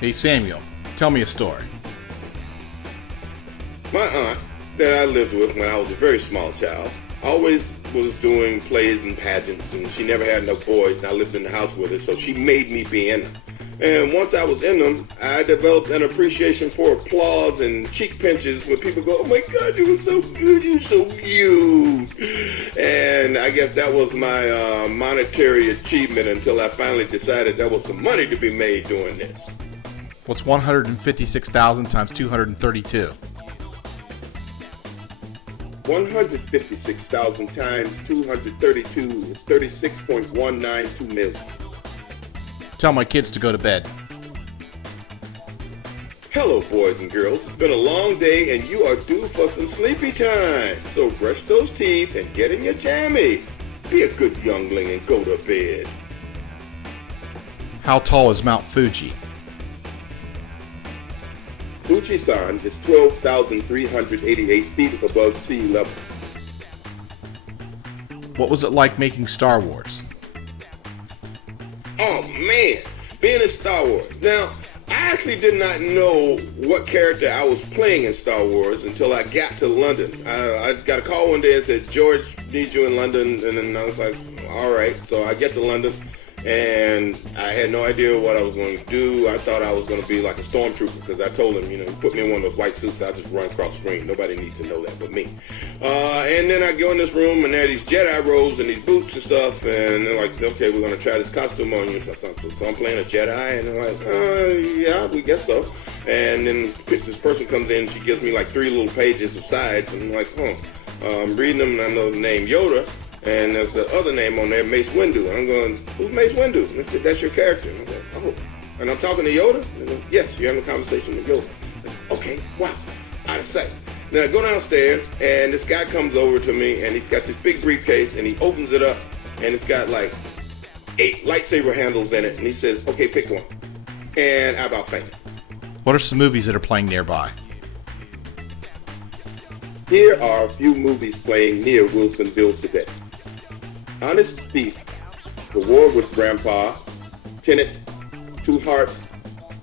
Hey Samuel, tell me a story. My aunt that I lived with when I was a very small child always was doing plays and pageants, and she never had enough boys, and I lived in the house with her, so she made me be in them. And once I was in them, I developed an appreciation for applause and cheek pinches when people go, "Oh my God, you were so good, you were so cute." And I guess that was my monetary achievement until I finally decided there was some money to be made doing this. What's 156,000 times 232? 156,000 times 232 is 36.192 million. Tell my kids to go to bed. Hello, boys and girls. It's been a long day and you are due for some sleepy time. So brush those teeth and get in your jammies. Be a good youngling and go to bed. How tall is Mount Fuji? Fuji-san is 12,388 feet above sea level. What was it like making Star Wars? Oh man, being in Star Wars. Now, I actually did not know what character I was playing in Star Wars until I got to London. I got a call one day and said, "George needs you in London," and then I was like, all right. So I get to London, and I had no idea what I was going to do. I thought I was going to be like a stormtrooper because I told him, you put me in one of those white suits, I'll just run across the screen. Nobody needs to know that but me. And then I go in this room, and there are these Jedi robes and these boots and stuff, and they're like, okay, we're going to try this costume on you. So I'm playing a Jedi, and they're like, yeah, we guess so. And then this person comes in, she gives me like 3 little pages of sides, and I'm like, I'm reading them, and I know the name Yoda. And there's the other name on there, Mace Windu. And I'm going, who's Mace Windu? And they said, that's your character. And I'm like, oh. And I'm talking to Yoda? And they go, yes, you're having a conversation with Yoda. Like, okay, wow, out of sight. Then I go downstairs, and this guy comes over to me, and he's got this big briefcase, and he opens it up, and it's got like 8 lightsaber handles in it. And he says, okay, pick one. And I about fainted. What are some movies that are playing nearby? Here are a few movies playing near Wilsonville today. Honest Thief, The War with Grandpa, Tenet, Two Hearts,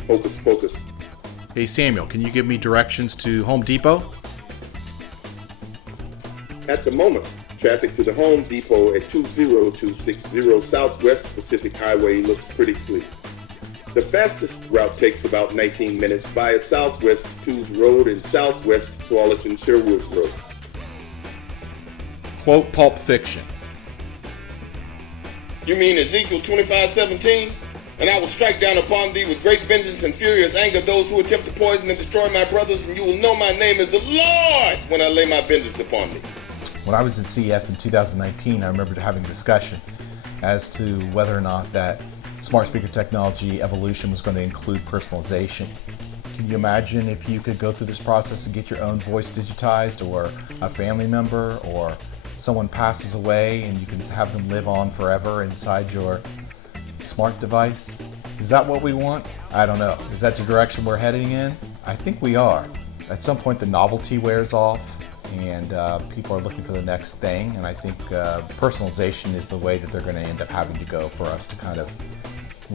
Hocus Pocus. Hey Samuel, can you give me directions to Home Depot? At the moment, traffic to the Home Depot at 20260 Southwest Pacific Highway looks pretty clear. The fastest route takes about 19 minutes via Southwest 2's Road and Southwest Tualatin Sherwood Road. Quote Pulp Fiction. You mean Ezekiel 25:17? And I will strike down upon thee with great vengeance and furious anger those who attempt to poison and destroy my brothers, and you will know my name is the Lord when I lay my vengeance upon thee. When I was at CES in 2019, I remember having a discussion as to whether or not that smart speaker technology evolution was going to include personalization. Can you imagine if you could go through this process and get your own voice digitized, or a family member, or someone passes away and you can have them live on forever inside your smart device? Is that what we want? I don't know. Is that the direction we're heading in? I think we are. At some point the novelty wears off and people are looking for the next thing, and I think personalization is the way that they're going to end up having to go for us to kind of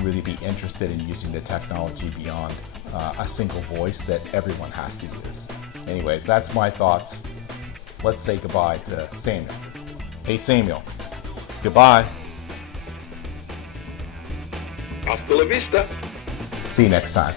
really be interested in using the technology beyond a single voice that everyone has to use. Anyways, that's my thoughts. Let's say goodbye to Samuel. Hey Samuel, goodbye. Hasta la vista. See you next time.